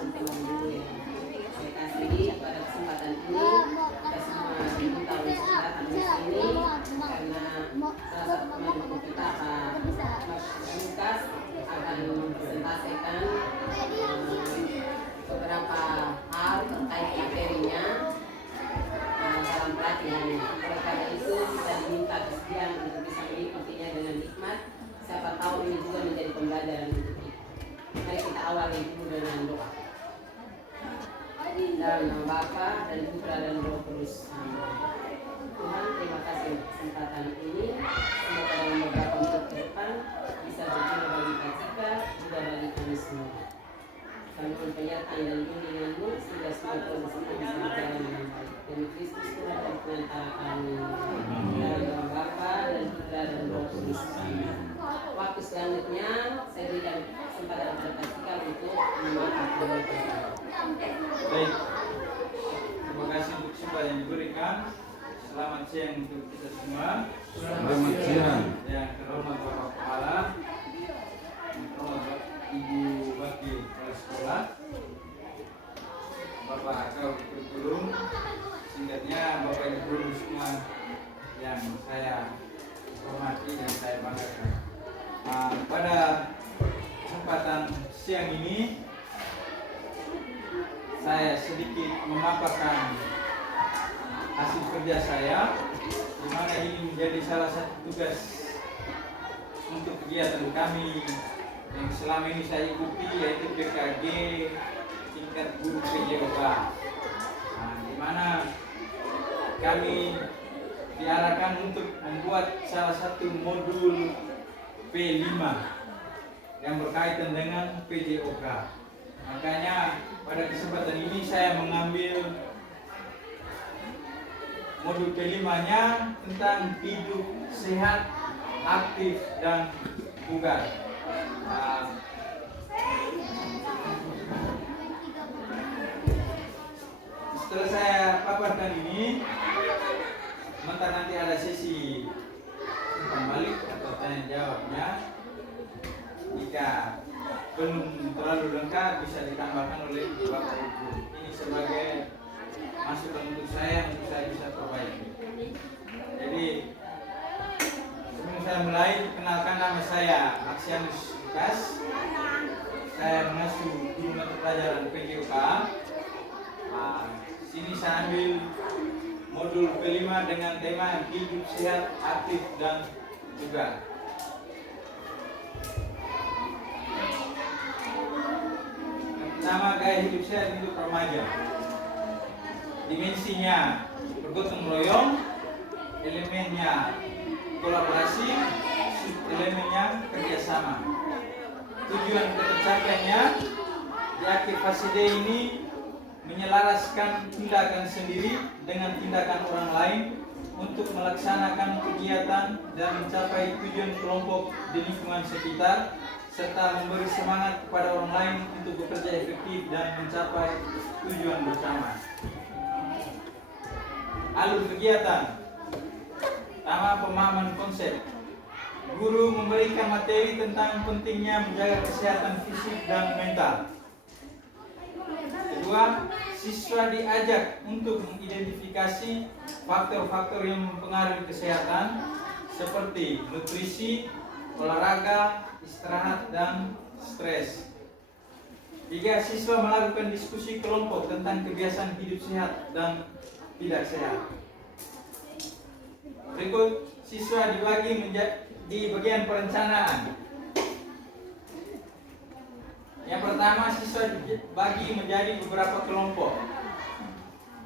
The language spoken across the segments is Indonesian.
teman-teman dulu yang saya kasih pada kesempatan ini. Kita semua diminta untuk datang di sini karena salah satu pendukung kita Mas Lukas akan mempresentasikan beberapa hal terkait materinya dalam pelatihannya. Oleh karena itu kita diminta kesediaan untuk bisa mengikutinya dengan hikmat. Siapa tahu ini juga menjadi pembelajaran untuk kita. Mari kita awali dulu dengan doa. Dalam nama Bapa dan Putra dan Roh Kudus. Tuhan, terima kasih untuk kesempatan ini. Semoga dalam beberapa menit ke depan bisa berguna bagi kita juga bagi kami semua. Kami mohon penyertaan dan bimbingan-Mu sehingga semua proses ini bisa berjalan dengan baik. Demi Kristus Tuhan dan Pengantar kami. Dalam nama Bapa dan Putra dan Roh Kudus. Waktu selanjutnya saya berikan kesempatan kepada kita untuk menyampaikan. Baik, terima kasih untuk semua yang diberikan. Selamat siang untuk kita semua. Selamat siang. Yang terhormat Bapak Kepala, yang terhormat Ibu Wakil Kepala Sekolah, Bapak Akal Kurikulum, singkatnya Bapak Ibu Guru semua yang saya hormati dan saya banggakan. Pada kesempatan siang ini saya sedikit memaparkan hasil kerja saya, di mana ini menjadi salah satu tugas untuk kegiatan kami yang selama ini saya ikuti, yaitu PKG tingkat guru PJOK. Di mana kami diarahkan untuk membuat salah satu modul P5 yang berkaitan dengan PJOK. Makanya pada kesempatan ini saya mengambil modul kelima-nya tentang hidup sehat, aktif, dan bugar. Setelah saya paparkan ini, sementara nanti ada sesi umpan balik atau tanya jawabnya. Jika belum terlalu lengkap bisa ditambahkan oleh Bapak Ibu. Ini sebagai masukan untuk saya bisa perbaiki. Jadi sebelum saya mulai, kenalkan nama saya Aksianus Lukas. Saya mengasuh guru mata pelajaran PJOK. Sini saya ambil modul P5 dengan tema hidup sehat, aktif, dan bugar. Nama gaya hidup sehat hidup remaja. Dimensinya bergotong royong, elemennya kolaborasi, elemennya kerjasama. Tujuan tercapainya di akhir fase D ini menyelaraskan tindakan sendiri dengan tindakan orang lain untuk melaksanakan kegiatan dan mencapai tujuan kelompok di lingkungan sekitar, serta memberi semangat kepada orang lain untuk bekerja efektif dan mencapai tujuan bersama. Alur kegiatan. Pertama, pemahaman konsep. Guru memberikan materi tentang pentingnya menjaga kesehatan fisik dan mental. Kedua, siswa diajak untuk mengidentifikasi faktor-faktor yang mempengaruhi kesehatan seperti nutrisi, olahraga, istirahat, dan stres. 3. Siswa melakukan diskusi kelompok tentang kebiasaan hidup sehat dan tidak sehat. Berikut, siswa dibagi di bagian perencanaan. Yang pertama, siswa dibagi menjadi beberapa kelompok.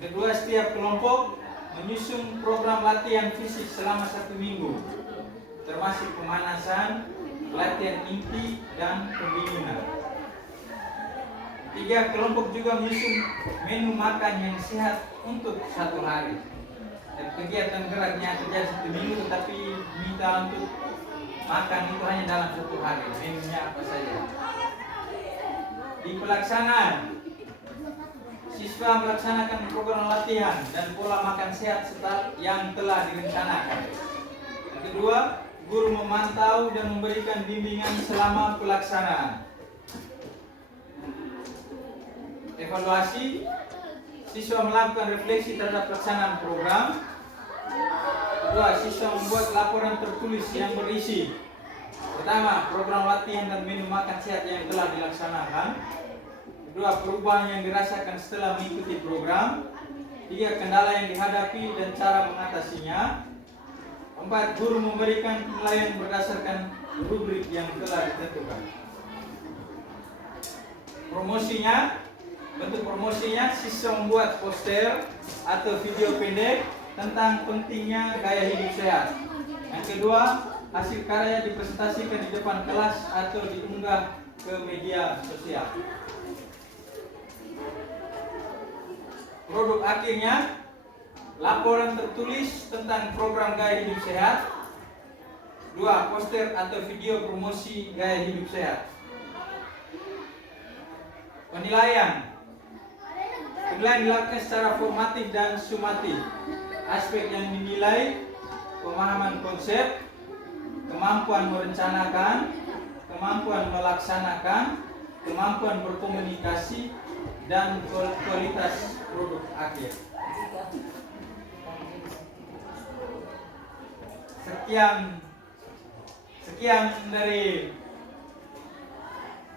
Kedua, setiap kelompok menyusun program latihan fisik selama 1 minggu, termasuk pemanasan, latihan inti, dan pembinaan. 3. Kelompok juga menyusun menu makan yang sehat untuk 1 hari. Dan kegiatan geraknya terjadi 1 minggu, tetapi minta untuk makan itu hanya dalam 1 hari. Menunya apa saja. Di pelaksanaan, siswa melaksanakan program latihan dan pola makan sehat yang telah direncanakan. Yang kedua, guru memantau dan memberikan bimbingan selama pelaksanaan. evaluasi, siswa melakukan refleksi terhadap pelaksanaan program. Kedua, siswa membuat laporan tertulis yang berisi: pertama, program latihan dan menu makan sehat yang telah dilaksanakan. Kedua, perubahan yang dirasakan setelah mengikuti program. Tiga, kendala yang dihadapi dan cara mengatasinya. Empat, guru memberikan penilaian berdasarkan rubrik yang telah ditentukan. Promosinya, bentuk promosinya, siswa membuat poster atau video pendek tentang pentingnya gaya hidup sehat. Yang kedua, hasil karya dipresentasikan di depan kelas atau diunggah ke media sosial. Produk akhirnya, laporan tertulis tentang program gaya hidup sehat. Dua, poster atau video promosi gaya hidup sehat. Penilaian dilakukan secara formatif dan sumatif. Aspek yang dinilai: pemahaman konsep, kemampuan merencanakan, kemampuan melaksanakan, kemampuan berkomunikasi, dan kualitas produk akhir.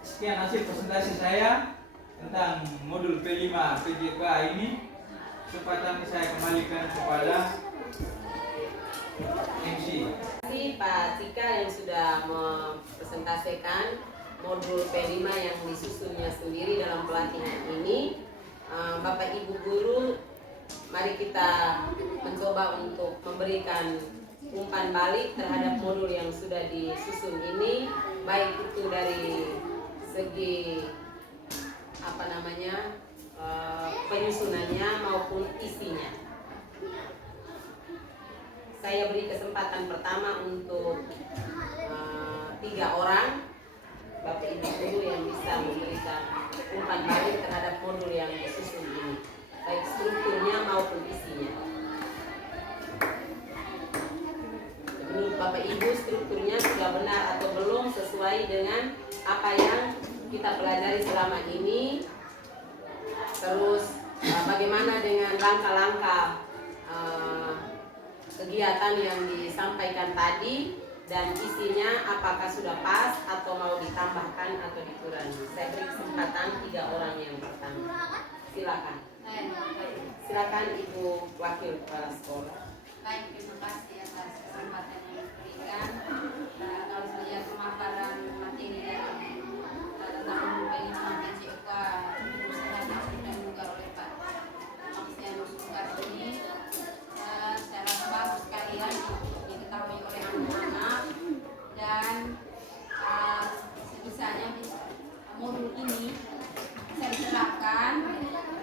Sekian hasil presentasi saya tentang modul P5 PJK ini. Kesempatan saya kembalikan kepada MC. Terima kasih Pak Cika yang sudah mempresentasikan modul P5 yang disusunnya sendiri dalam pelatihan ini. Bapak Ibu guru, mari kita mencoba untuk memberikan umpan balik terhadap modul yang sudah disusun ini, baik itu dari segi penyusunannya maupun isinya. Saya beri kesempatan pertama untuk 3 orang Bapak Ibu guru yang bisa memberikan umpan balik terhadap modul yang disusun ini, baik strukturnya maupun isinya. Menurut Bapak Ibu, strukturnya sudah benar atau belum sesuai dengan apa yang kita pelajari selama ini? Terus bagaimana dengan langkah-langkah kegiatan yang disampaikan tadi, dan isinya apakah sudah pas atau mau ditambahkan atau dikurangi? Saya beri kesempatan 3 orang yang pertama. Silakan. Silakan Ibu Wakil Kepala Sekolah. Baik, terima kasih atas kesempatan yang diberikan. Kalau melihat pemaparan materi dari tentang P5 PJK dan juga oleh Pak Maksianus Lukas ini, saya rasa bagus sekalian diketahui oleh anak-anak, dan sebisanya modul ini bisa diterapkan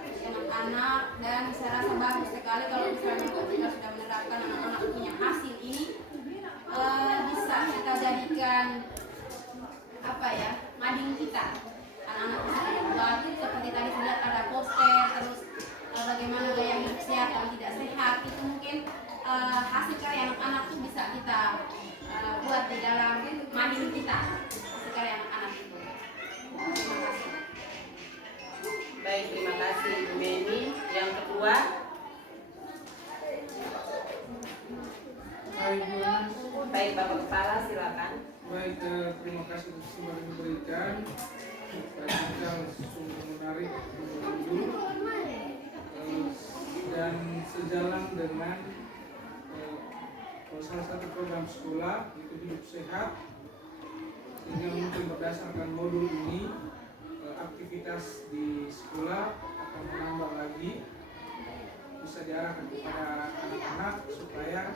dengan anak, dan saya rasa bagus sekali kalau misalnya kita sudah menerapkan anak-anak punya hasil ini, bisa kita jadikan mading kita. Anak-anak bisa dibuat seperti tadi lihat ada poster, terus bagaimana gaya hidup sehat atau tidak sehat, itu mungkin hasil karya anak-anak itu bisa kita buat di dalam mading kita, hasil karya anak-anak itu. Terima kasih. Baik, terima kasih Ibu Meni. Yang kedua, baik Bapak Kepala, silakan. Baik, terima kasih atas kesempatan yang diberikan. Saya sungguh menarik dulu, dan sejalan dengan salah satu program sekolah yaitu hidup sehat, sehingga mungkin berdasarkan modul ini aktivitas di sekolah akan menambah lagi, bisa diarahkan kepada anak-anak supaya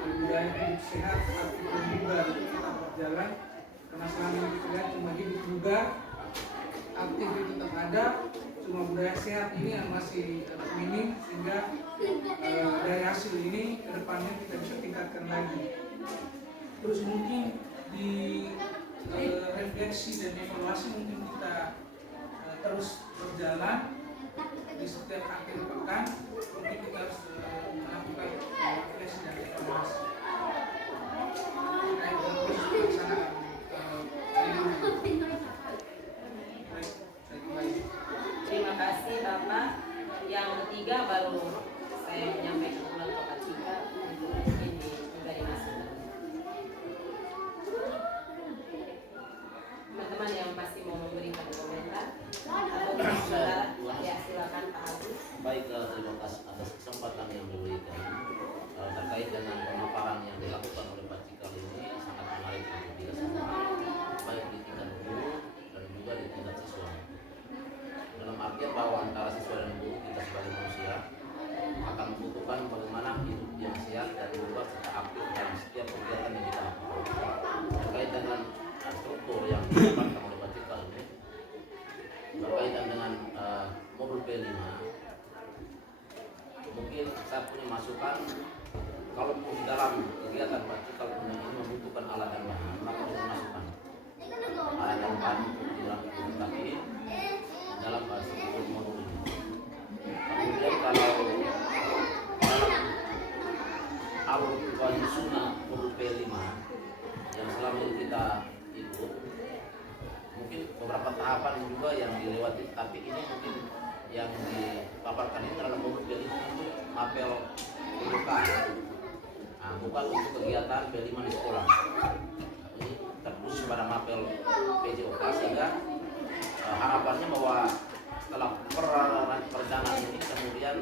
budaya hidup sehat aktif dan bugar itu tetap berjalan, karena selama ini kita lihat cuma hidup bugar, aktif itu tetap ada, cuma budaya sehat ini yang masih minim, sehingga dari hasil ini ke depannya kita bisa tingkatkan lagi. Terus mungkin di refleksi dan evaluasi mungkin kita terus berjalan di setiap akhir pekan, mungkin kita harus melakukan refleksi dan evaluasi terkait dengan proses pelaksanaan Terima kasih Bapak. Yang ketiga baru saya menyampaikan ulang ke Pak Cika untuk mungkin juga dimasukkan. Teman-teman yang masih mau memberikan komentar atau saudara, ya silakan Pak Agus. Baik, terima kasih atas kesempatan yang diberikan. Terkait dengan pemaparan yang dilakukan oleh Pak Cikal ini sangat menarik untuk kita semua, baik di tingkat guru dan juga di tingkat siswa. Dalam artian bahwa antara siswa dan guru kita sebagai manusia akan membutuhkan bagaimana hidup yang sehat dan juga serta aktif dalam setiap kegiatan yang kita lakukan. Terkait dengan struktur yang dilakukan oleh Pak Cikal ini berkaitan dengan modul P5, mungkin saya punya masukan, kalaupun dalam kegiatan Pak Cikal ini membutuhkan alat dan bahan, maka harus dimasukkan alat dan bahan untuk dilakukan tadi dalam struktur modul ini. Kemudian kalau dalam alur penyusunan modul P5 yang selama ini kita ikut, mungkin beberapa tahapan juga yang dilewati, tapi ini mungkin yang dipaparkan ini dalam modul P5 itu mapel PJOK, bukan untuk kegiatan P5 di sekolah. Ini terkhusus pada mapel PJOK, sehingga harapannya bahwa setelah perencanaan ini kemudian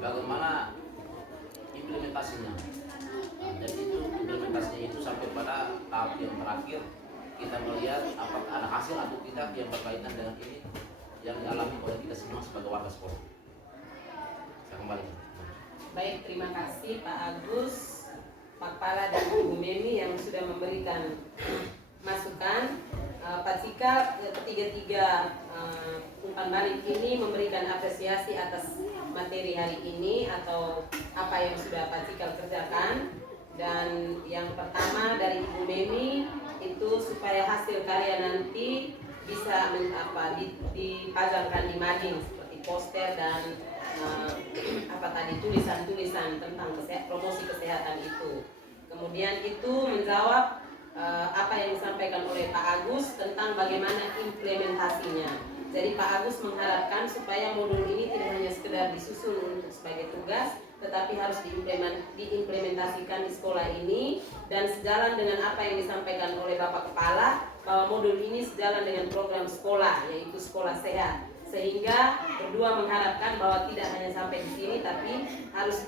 bagaimana implementasinya. Jadi itu implementasinya itu sampai pada tahap yang terakhir kita melihat apakah ada hasil atau tidak yang berkaitan dengan ini yang dialami oleh kita semua sebagai warga sekolah. Saya kembali. Baik, terima kasih Pak Agus, Pak Pala dan Ibu Memi yang sudah memberikan masukan. Pak Cika ketiga-tiga umpan balik ini memberikan apresiasi atas materi hari ini atau apa yang sudah Pak Cika kerjakan. Dan yang pertama dari Ibu Memi itu supaya hasil karya nanti bisa dipajangkan di mading seperti poster dan tulisan-tulisan tentang promosi kesehatan itu. Kemudian itu menjawab apa yang disampaikan oleh Pak Agus tentang bagaimana implementasinya. Jadi Pak Agus mengharapkan supaya modul ini tidak hanya sekedar disusun untuk sebagai tugas, tetapi harus diimplementasikan di sekolah ini, dan sejalan dengan apa yang disampaikan oleh Bapak Kepala bahwa modul ini sejalan dengan program sekolah, yaitu sekolah sehat. Sehingga berdua mengharapkan bahwa tidak hanya sampai di sini, tapi harus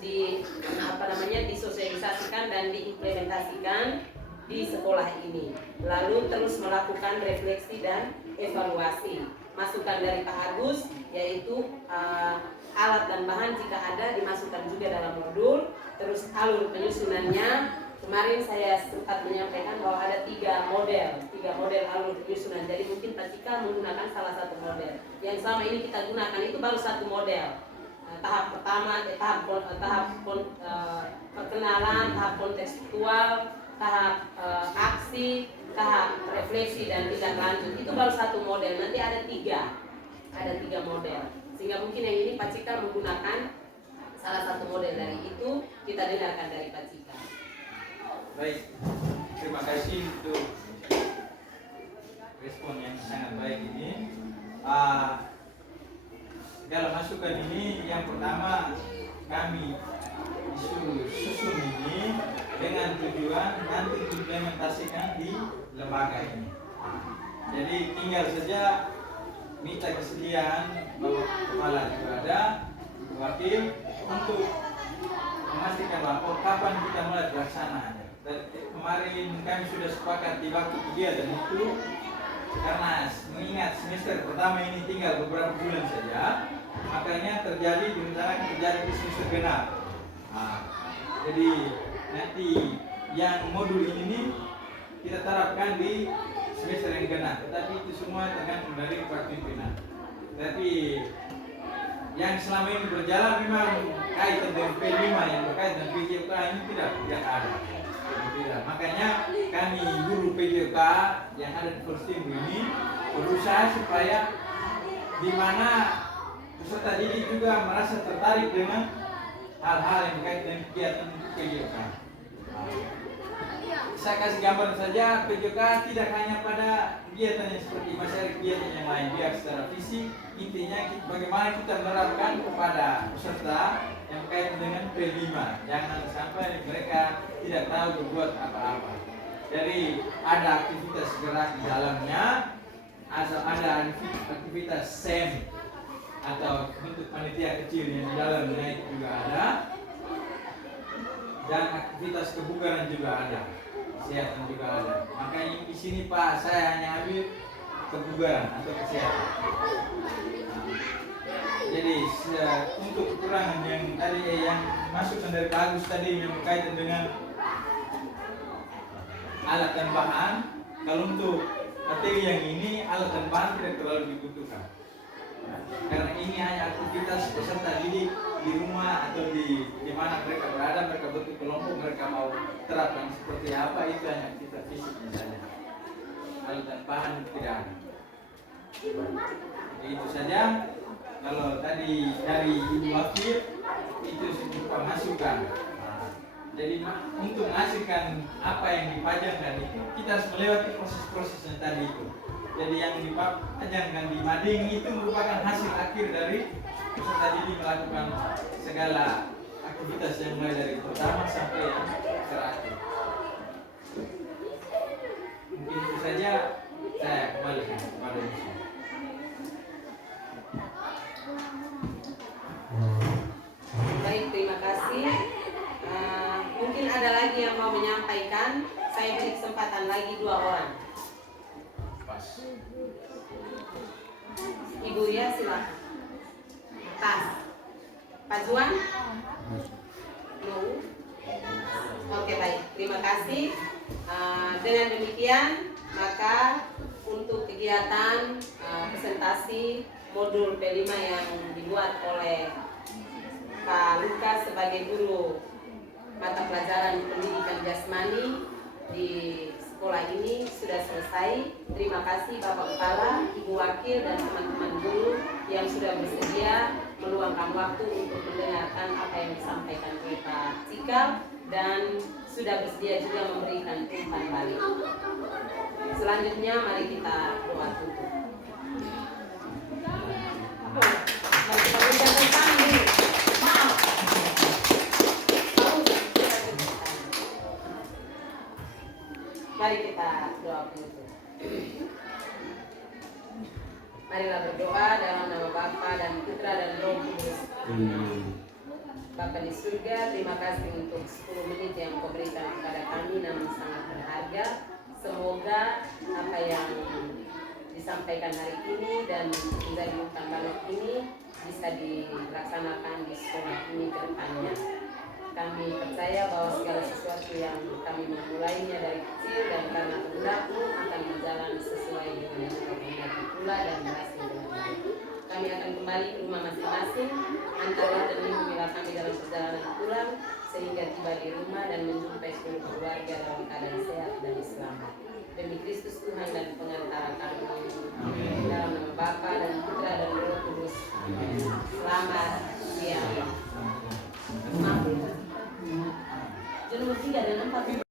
disosialisasikan dan diimplementasikan di sekolah ini. Lalu terus melakukan refleksi dan evaluasi. Masukan dari Pak Agus yaitu alat dan bahan jika ada dimasukkan juga dalam modul. Terus alur penyusunannya, kemarin saya sempat menyampaikan bahwa ada tiga model alur penyusunan. Jadi mungkin Pak Cika menggunakan salah satu model. Yang selama ini kita gunakan itu baru satu model. Tahap pertama, tahap perkenalan, tahap kontekstual, tahap aksi, tahap refleksi dan tindak lanjut. Itu baru satu model. Nanti ada tiga model. Sehingga mungkin yang ini Pak Cika menggunakan salah satu model dari itu. Kita dengarkan dari Pak Cika. Baik, terima kasih untuk respon yang sangat baik ini. Segala masukan ini, yang pertama kami disuruh susun ini dengan tujuan nanti implementasikan di lembaga ini. Jadi tinggal saja minta kesediaan Bapak Kepala juga ada, wakil, untuk memastikan bahwa kapan kita mulai pelaksanaannya. Dan kemarin kami sudah sepakat di waktu kegiatan itu, karena mengingat semester pertama ini tinggal beberapa bulan saja, makanya direncanakan terjadi di semester genap. Jadi nanti yang modul ini kita terapkan di semester yang genap, tetapi itu semua tergantung dari Pak Pimpinan. Tapi yang selama ini berjalan memang kaitan dengan P5 yang berkaitan dengan PJOK ini tidak ada. Tidak. Makanya kami guru PJOK yang ada di Polstimbu ini berusaha supaya di mana peserta didik juga merasa tertarik dengan hal-hal yang berkaitan dengan kegiatan PJOK. saya kasih gambaran saja, PJK tidak hanya pada kegiatan yang seperti masih ada kegiatan yang lain, biar secara fisik. Intinya bagaimana kita menerapkan kepada peserta yang kait dengan P5. Jangan sampai mereka tidak tahu berbuat apa-apa. Jadi ada aktivitas gerak di dalamnya, ada aktivitas SEM atau bentuk panitia kecil yang di dalamnya itu juga ada, dan aktivitas kebugaran juga ada, kesehatan juga ada. Makanya di sini Pak, saya hanya ambil kebugaran atau kesehatan. Jadi untuk kekurangan yang tadi yang masukkan dari Pak Agus tadi yang berkaitan dengan alat dan bahan, kalau untuk materi yang ini alat dan bahan tidak terlalu dibutuhkan. Karena ini hanya aktivitas peserta didik di rumah atau di mana mereka berada, mereka bentuk kelompok, mereka mau terapkan seperti apa, itu hanya aktivitas fisik misalnya. Alat dan bahan tidak ada. Jadi itu saja. Kalau tadi dari Ibu Wakil itu berupa masukan. Jadi untuk menghasilkan apa yang dipajangkan itu kita harus melewati proses-proses yang tadi itu. Jadi yang dipajangkan di mading itu merupakan hasil akhir dari peserta didik melakukan segala aktivitas yang mulai dari pertama sampai yang terakhir. Mungkin itu saja, saya kembalikan kepada Musa. Baik, terima kasih. Mungkin ada lagi yang mau menyampaikan. Saya beri kesempatan lagi 2 orang. Ibu Ria, silakan. Tas. Pak Juan? No. Oke, baik. Terima kasih. Dengan demikian, maka untuk kegiatan presentasi modul P5 yang dibuat oleh Pak Lukas sebagai guru mata pelajaran pendidikan jasmani di sekolah ini sudah selesai. Terima kasih Bapak Kepala, Ibu Wakil, dan teman-teman guru yang sudah bersedia meluangkan waktu untuk mendengarkan apa yang disampaikan oleh Pak Cikal dan sudah bersedia juga memberikan umpan balik. Selanjutnya mari kita doa tutup. Mari kita berikan tangan. Maaf. Mari kita doa penutup. Marilah berdoa dalam nama Bapa dan Putra dan Roh Kudus. Bapa di surga, terima kasih untuk 10 menit yang Kau berikan kepada kami, namun sangat berharga. Semoga apa yang disampaikan hari ini dan menjadi umpan balik ini bisa dilaksanakan di sekolah ini ke depannya. Kami percaya bahwa segala sesuatu yang kami memulainya dari kecil dan karena kehendak-Mu akan berjalan sesuai dengan yang Kau kehendaki pula dan berhasil dengan baik. Kami akan kembali ke rumah masing-masing antara dan minggu bila kami dalam perjalanan pulang sehingga tiba di rumah dan menjumpai seluruh keluarga dalam keadaan sehat dan selamat. Demi Kristus Tuhan dan pengantara kami. Dalam nama Bapa dan Putra dan Roh Kudus. Selamat